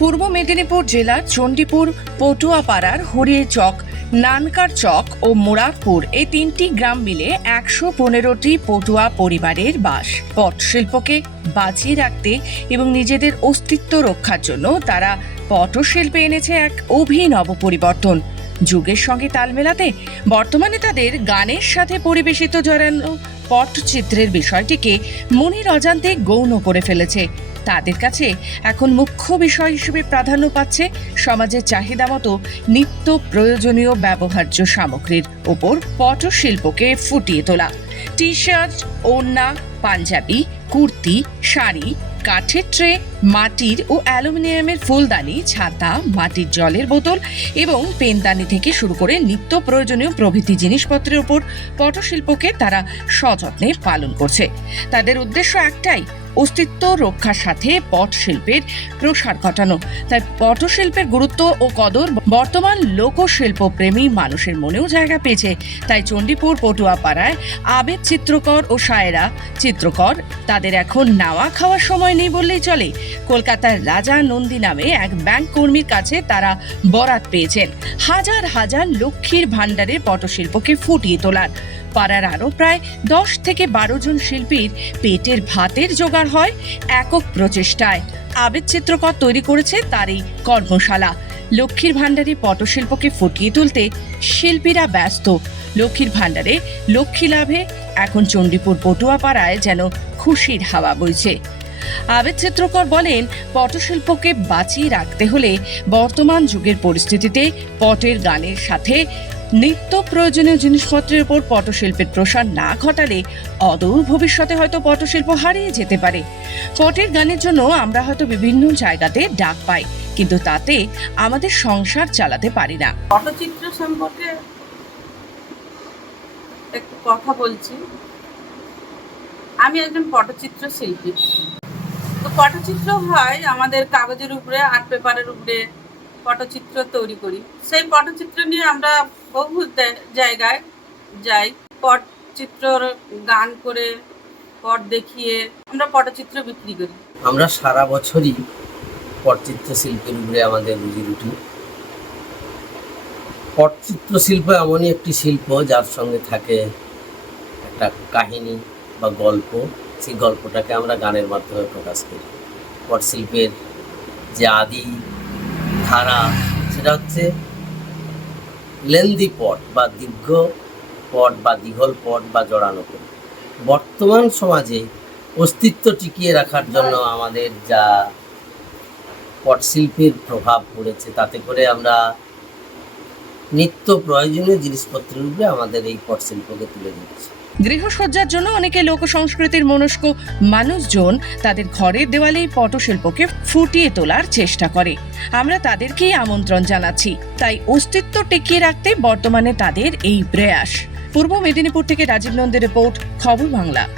পূর্ব মেদিনীপুর জেলার চণ্ডীপুর, পটুয়াপাড়ার হরিয়ে চক, নানকার চক ও মোরারপুর এই তিনটি গ্রাম মিলে একশো পনেরোটি পটুয়া পরিবারের বাস। পট শিল্পকে বাঁচিয়ে রাখতে এবং নিজেদের অস্তিত্ব রক্ষার জন্য তারা পটশিল্পে এনেছে এক অভিনব পরিবর্তন। যুগের সঙ্গে তাল মেলাতে বর্তমানে তাদের গানের সাথে পরিবেশিত জড়ানো পটচিত্রের বিষয়টিকে মনির অজান্তে গৌণ করে ফেলেছে। তাদের কাছে এখন মুখ্য বিষয় হিসেবে প্রাধান্য পাচ্ছে সমাজের চাহিদা মতো নিত্য প্রয়োজনীয় ব্যবহার্য সামগ্রীর ওপর পটশিল্পকে ফুটিয়ে তোলা। টি শার্ট ওড়না, পাঞ্জাবি, কুর্তি, শাড়ি, কাঠের ট্রে, মাটির ও অ্যালুমিনিয়ামের ফুলদানি, ছাতা, মাটির জলের বোতল এবং পেনদানি থেকে শুরু করে নিত্য প্রয়োজনীয় প্রভৃতি জিনিসপত্রের উপর পটশিল্পকে তারা সযত্নে পালন করছে। তাদের উদ্দেশ্য একটাই অস্তিত্ব রক্ষার সাথে পট শিল্পের প্রসার ঘটানো। তাই পটশিল্পের গুরুত্ব ও কদর বর্তমান লোকশিল্প প্রেমী মানুষের মনেও জায়গা পেয়েছে। তাই চণ্ডীপুর পটুয়াপাড়ায় আবেদ চিত্রকর ও সায়রা চিত্রকর তাদের এখন নাওয়া খাওয়ার সময় নেই বললেই চলে। কলকাতার রাজা নন্দী নামে এক ব্যাংক কর্মীর কাছে তারা বরাত পেয়েছেন। হাজার হাজার লক্ষ্মীর ভাণ্ডারের পটশিল্পকে ফুটিয়ে তোলার। পাড়ার আরও প্রায় দশ থেকে বারো জন শিল্পীর পেটের ভাতের জোগাড় হয় একক প্রচেষ্টায়। আবেদ চিত্রকর তৈরি করেছে তার এই কর্মশালা। লক্ষ্মীর ভাণ্ডারে পটশিল্পকে ফুটিয়ে তুলতে শিল্পীরা ব্যস্ত। লক্ষ্মীর ভাণ্ডারে লক্ষ্মী লাভে এখন চণ্ডীপুর পটুয়াপাড়ায় যেন খুশির হাওয়া বইছে। আবেদ চিত্রকর বলেন, পটশিল্পকে বাঁচিয়ে রাখতে হলে বর্তমান যুগের পরিস্থিতিতে পটের গানের সাথে নিত্য প্রয়োজনীয় জিনিসপত্রের উপর পটশিল্পের প্রসার না ঘটালে অদূর ভবিষ্যতে হয়তো পটশিল্প হারিয়ে যেতে পারে। পটের গানের জন্য আমরা হয়তো বিভিন্ন জায়গাতে ডাক পাই, কিন্তু তাতে আমাদের সংসার চালাতে পারি না। পটচিত্র সম্পর্কে একটু কথা বলছি। আমি একজন পটচিত্র শিল্পী। তো পটচিত্র হয় আমাদের কাগজের উপরে, আর্ট পেপারের উপরে পটচিত্র তৈরি করি। সেই পটচিত্র নিয়ে আমরা বহু জায়গায় যাই পটচিত্রর গান করে, পট দেখিয়ে আমরা পটচিত্র বিক্রি করি। আমরা সারা বছরই পটচিত্র শিল্পের উপরে আমাদের রুজি রুটি। পটচিত্র শিল্প এমনই একটি শিল্প, যার সঙ্গে থাকে একটা কাহিনী বা গল্প। সেই গল্পটাকে আমরা গানের মাধ্যমে প্রকাশ করি। পটশিল্পের যে আদি ধারা, সেটা হচ্ছে লেন্দি পট বা দীর্ঘ পট বা দীঘল পট বা জড়ানো পট। বর্তমান সমাজে অস্তিত্ব টিকিয়ে রাখার জন্য আমাদের যা পটশিল্পের প্রভাব পড়েছে তাতে করে আমরা নিত্য প্রয়োজনীয় জিনিসপত্রের উপরে আমাদের এই পটশিল্পকে তুলে দিচ্ছি গৃহসজ্জার জন্য অনেকে লোক সংস্কৃতির মনস্ক মানুষজন তাদের ঘরের দেওয়ালেই পটশিল্পকে ফুটিয়ে তোলার চেষ্টা করে। আমরা তাদেরকেই আমন্ত্রণ জানাচ্ছি। তাই অস্তিত্ব টিকিয়ে রাখতে বর্তমানে তাদের এই প্রয়াস। পূর্ব মেদিনীপুর থেকে রাজীব নন্দের রিপোর্ট, খবর বাংলা।